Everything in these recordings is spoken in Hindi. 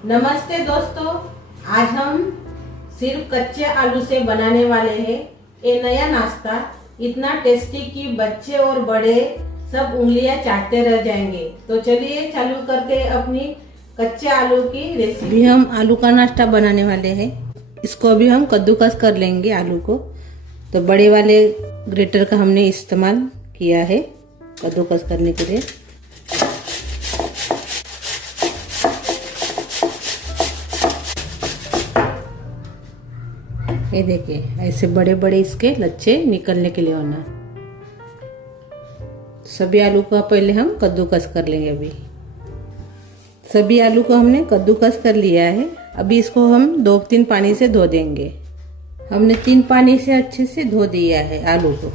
नमस्ते दोस्तों, आज हम सिर्फ कच्चे आलू से बनाने वाले हैं ये नया नाश्ता। इतना टेस्टी कि बच्चे और बड़े सब उंगलियां चाटते रह जाएंगे। तो चलिए चालू करते हैं अपनी कच्चे आलू की रेसिपी। अभी हम आलू का नाश्ता बनाने वाले हैं। इसको अभी हम कद्दूकस कर लेंगे आलू को। तो बड़े वाले ग्रेटर का हमने इस्तेमाल किया है कद्दूकस करने के लिए। ये देखिए, ऐसे बड़े बड़े इसके लच्छे निकलने के लिए होना। सभी आलू को पहले हम कद्दूकस कर लेंगे। अभी सभी आलू को हमने कद्दूकस कर लिया है। अभी इसको हम 2-3 पानी से धो देंगे। हमने 3 पानी से अच्छे से धो दिया है आलू को।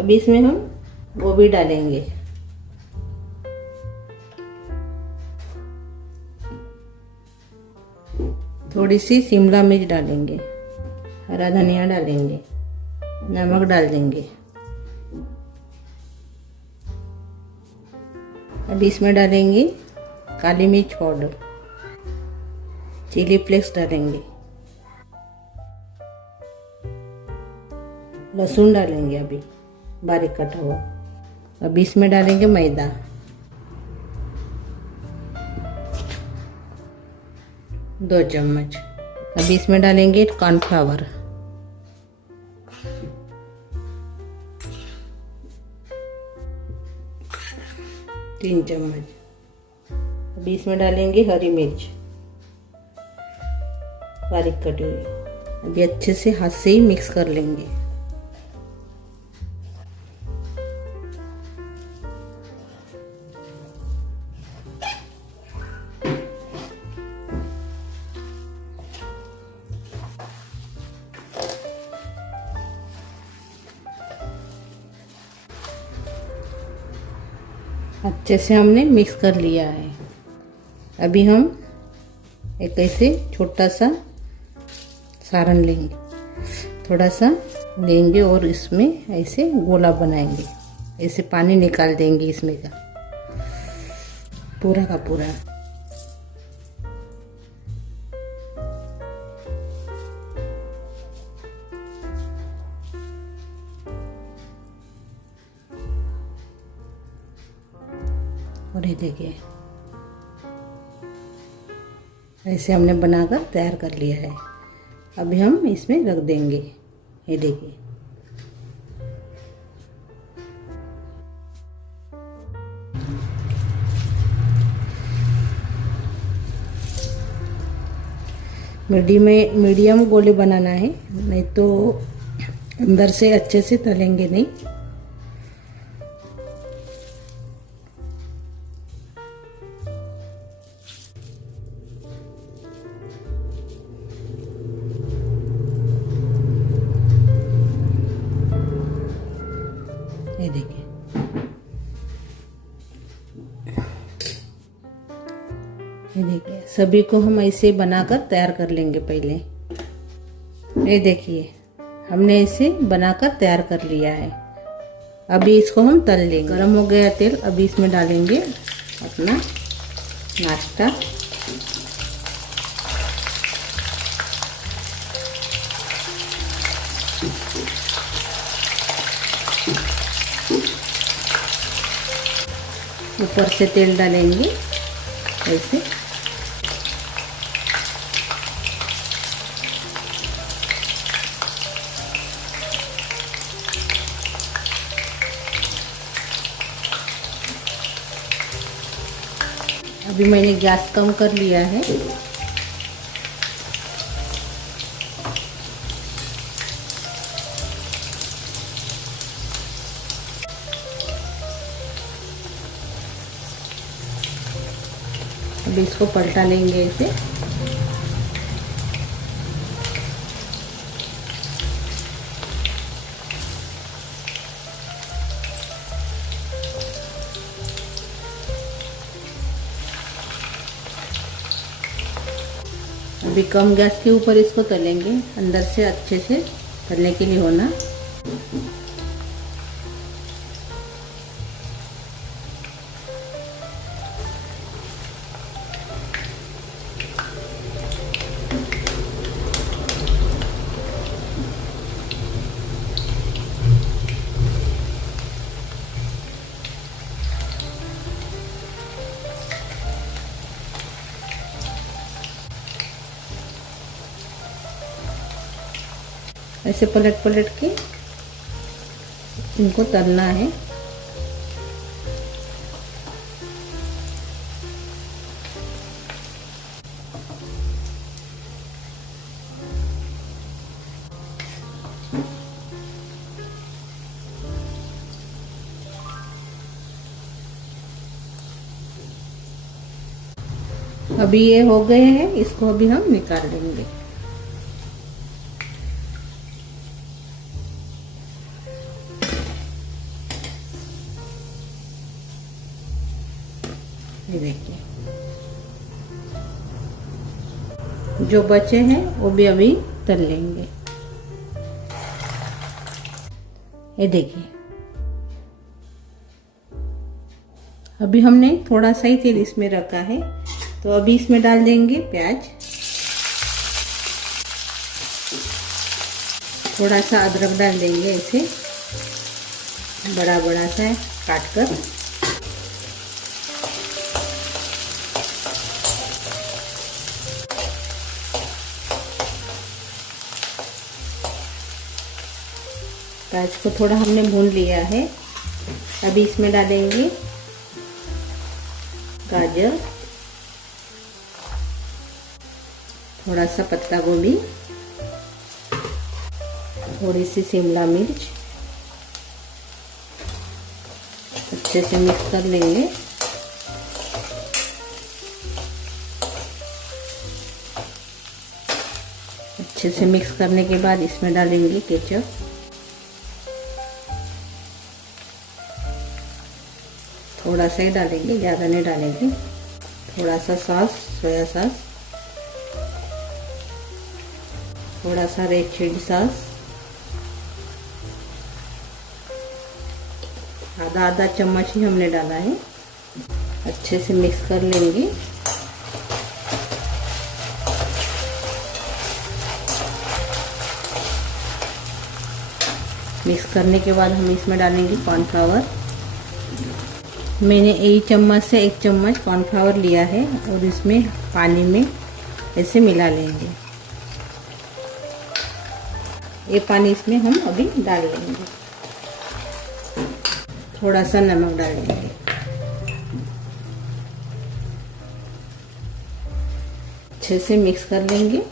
अभी इसमें हम गोभी डालेंगे। थोड़ी सी शिमला मिर्च डालेंगे, हरा धनिया डालेंगे, नमक डाल देंगे। अभी इसमें डालेंगे काली मिर्च पाउडर, चिली फ्लेक्स डालेंगे, लहसुन डालेंगे अभी बारीक कटा हुआ। अभी इसमें डालेंगे मैदा, 2 चम्मच। अभी इसमें डालेंगे कॉर्नफ्लावर, 3 चम्मच। अभी इसमें डालेंगे हरी मिर्च बारीक कटी हुई। अभी अच्छे से हाथ से ही मिक्स कर लेंगे। अच्छे से हमने मिक्स कर लिया है। अभी हम एक ऐसे छोटा सा सारण लेंगे, थोड़ा सा लेंगे और इसमें ऐसे गोला बनाएंगे। ऐसे पानी निकाल देंगे इसमें का पूरा। और ये देखिए, ऐसे हमने बनाकर तैयार कर लिया है। अभी हम इसमें रख देंगे। ये देखिए, मीडियम गोले बनाना है, नहीं तो अंदर से अच्छे से तलेंगे नहीं। ये देखिए, सभी को हम ऐसे बनाकर तैयार कर लेंगे पहले। ये देखिए, हमने ऐसे बनाकर तैयार कर लिया है। अभी इसको हम तल लेंगे। गरम हो गया तेल, अभी इसमें डालेंगे अपना नाश्ता। ऊपर से तेल डालेंगे ऐसे। अभी मैंने गैस कम कर लिया है। अभी इसको पलटा लेंगे ऐसे। अभी कम गैस के ऊपर इसको तलेंगे, अंदर से अच्छे से तलने के लिए होना। ऐसे पलट पलट के इनको तलना है। अभी ये हो गए हैं, इसको अभी हम निकाल देंगे। ये देखिए, जो बचे हैं वो भी अभी तल लेंगे। ये देखिए, अभी हमने थोड़ा सा ही तेल इसमें रखा है, तो अभी इसमें डाल देंगे प्याज, थोड़ा सा अदरक डाल देंगे ऐसे बड़ा बड़ा सा काट कर। प्याज को थोड़ा हमने भून लिया है। अभी इसमें डालेंगे गाजर, थोड़ा सा पत्ता गोभी, थोड़ी सी शिमला मिर्च, अच्छे से मिक्स कर लेंगे। अच्छे से मिक्स करने के बाद इसमें डालेंगे केचप, थोड़ा सा ही डालेंगे, ज़्यादा नहीं डालेंगे। थोड़ा सा सॉस, सोया सॉस, थोड़ा सा रेड चिली सॉस, आधा आधा चम्मच ही हमने डाला है। अच्छे से मिक्स कर लेंगे। मिक्स करने के बाद हम इसमें डालेंगे कॉर्नफ्लावर। मैंने एक चम्मच से 1 चम्मच कॉर्नफ्लावर लिया है और इसमें पानी में ऐसे मिला लेंगे। ये पानी इसमें हम अभी डाल लेंगे। थोड़ा सा नमक डाल देंगे। अच्छे से मिक्स कर लेंगे।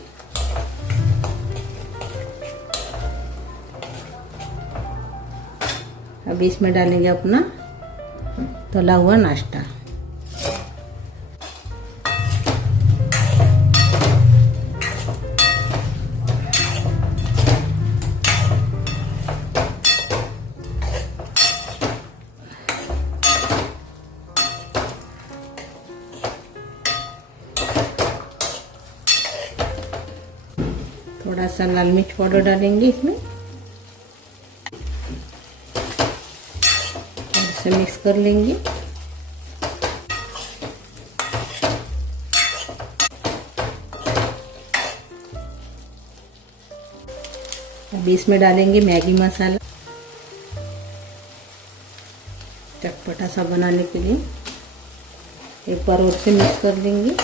अभी इसमें डालेंगे अपना तला हुआ नाश्ता। थोड़ा सा लाल मिर्च पाउडर डालेंगे इसमें, इसे मिक्स कर लेंगे। अभी इसमें डालेंगे मैगी मसाला, चटपटा सा बनाने के लिए। एक बार और से मिक्स कर लेंगे।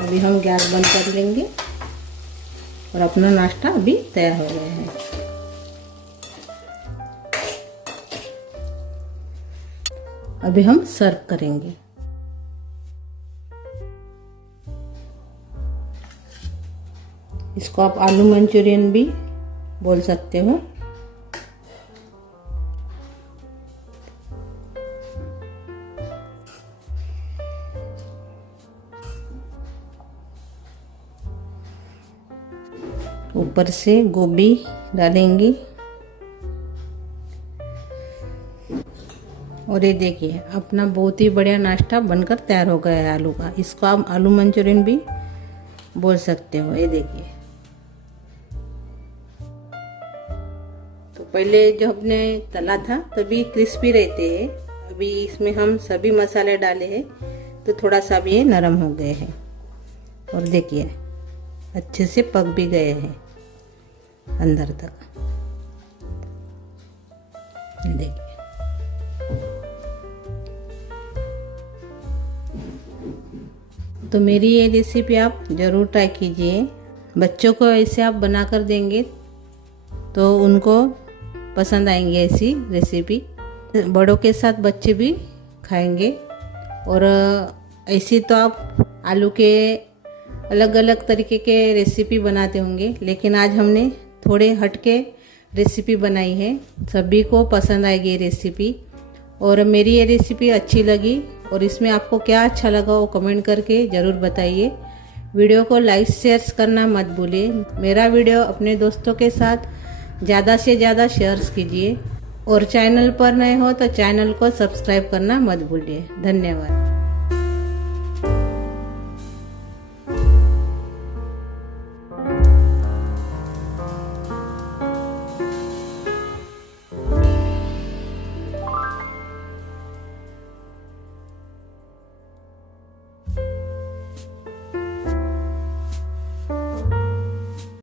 अभी हम गैस बंद कर लेंगे और अपना नाश्ता अभी तैयार हो गया है। अभी हम सर्व करेंगे। इसको आप आलू मंचूरियन भी बोल सकते हो। ऊपर से गोभी डालेंगे और ये देखिए, अपना बहुत ही बढ़िया नाश्ता बनकर तैयार हो गया है आलू का। इसको आप आलू मंचूरियन भी बोल सकते हो। ये देखिए, तो पहले जो हमने तला था तभी क्रिस्पी रहते हैं। अभी इसमें हम सभी मसाले डाले हैं तो थोड़ा सा भी ये नरम हो गए हैं। और देखिए, अच्छे से पक भी गए हैं अंदर तक। देखिए, तो मेरी ये रेसिपी आप ज़रूर ट्राई कीजिए। बच्चों को ऐसे आप बना कर देंगे तो उनको पसंद आएंगी ऐसी रेसिपी। बड़ों के साथ बच्चे भी खाएंगे। और ऐसी तो आप आलू के अलग अलग तरीके के रेसिपी बनाते होंगे, लेकिन आज हमने थोड़े हटके रेसिपी बनाई है। सभी को पसंद आएगी ये रेसिपी। और मेरी ये रेसिपी अच्छी लगी और इसमें आपको क्या अच्छा लगा वो कमेंट करके ज़रूर बताइए। वीडियो को लाइक शेयर करना मत भूलिए। मेरा वीडियो अपने दोस्तों के साथ ज़्यादा से ज़्यादा शेयर्स कीजिए। और चैनल पर नए हो तो चैनल को सब्सक्राइब करना मत भूलिए। धन्यवाद।